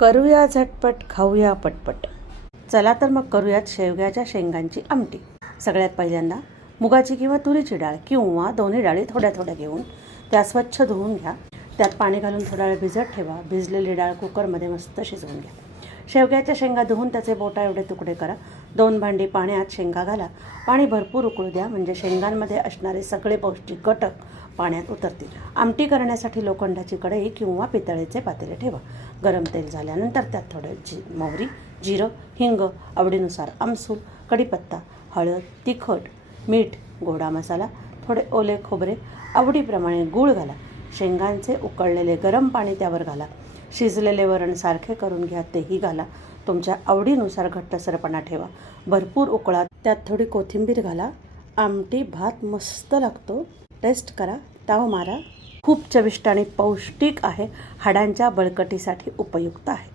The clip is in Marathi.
करूया झटपट खाऊया पटपट. चला तर मग करूयात शेवग्याच्या शेंगांची आमटी. सगळ्यात पहिल्यांदा मुगाची किंवा तुरीची डाळ किंवा दोन्ही डाळी थोड्या थोड्या घेऊन त्या स्वच्छ धुवून घ्या. त्यात पाणी घालून थोडा वेळ भिजत ठेवा. भिजलेली डाळ कुकरमध्ये मस्त शिजवून घ्या. शेवग्याच्या शेंगा धुवून त्याचे बोटा एवढे तुकडे करा. दोन भांडी पाण्यात शेंगा घाला. पाणी भरपूर उकळू द्या म्हणजे शेंगांमध्ये असणारे सगळे पौष्टिक घटक पाण्यात उतरतील. आमटी करण्यासाठी लोखंडाची कढई किंवा पितळेचे पातेले ठेवा. गरम तेल झाल्यानंतर त्यात थोडं जी मोहरी जिरं हिंग आवडीनुसार आमसूल कढीपत्ता हळद तिखट मीठ गोडा मसाला थोडे ओले खोबरे आवडीप्रमाणे गूळ घाला. शेंगांचे उकळलेले गरम पाणी त्यावर घाला. शिजलेले वरण सारखे करून घ्या तेही घाला. तुमच्या आवडीनुसार घट्टसरपणा ठेवा. भरपूर उकळा त्यात थोडी कोथिंबीर घाला. आमटी भात मस्त लागतो. टेस्ट करा ताव मारा. खूप चविष्ट आणि पौष्टिक आहे. हाडांच्या बळकटीसाठी उपयुक्त आहे.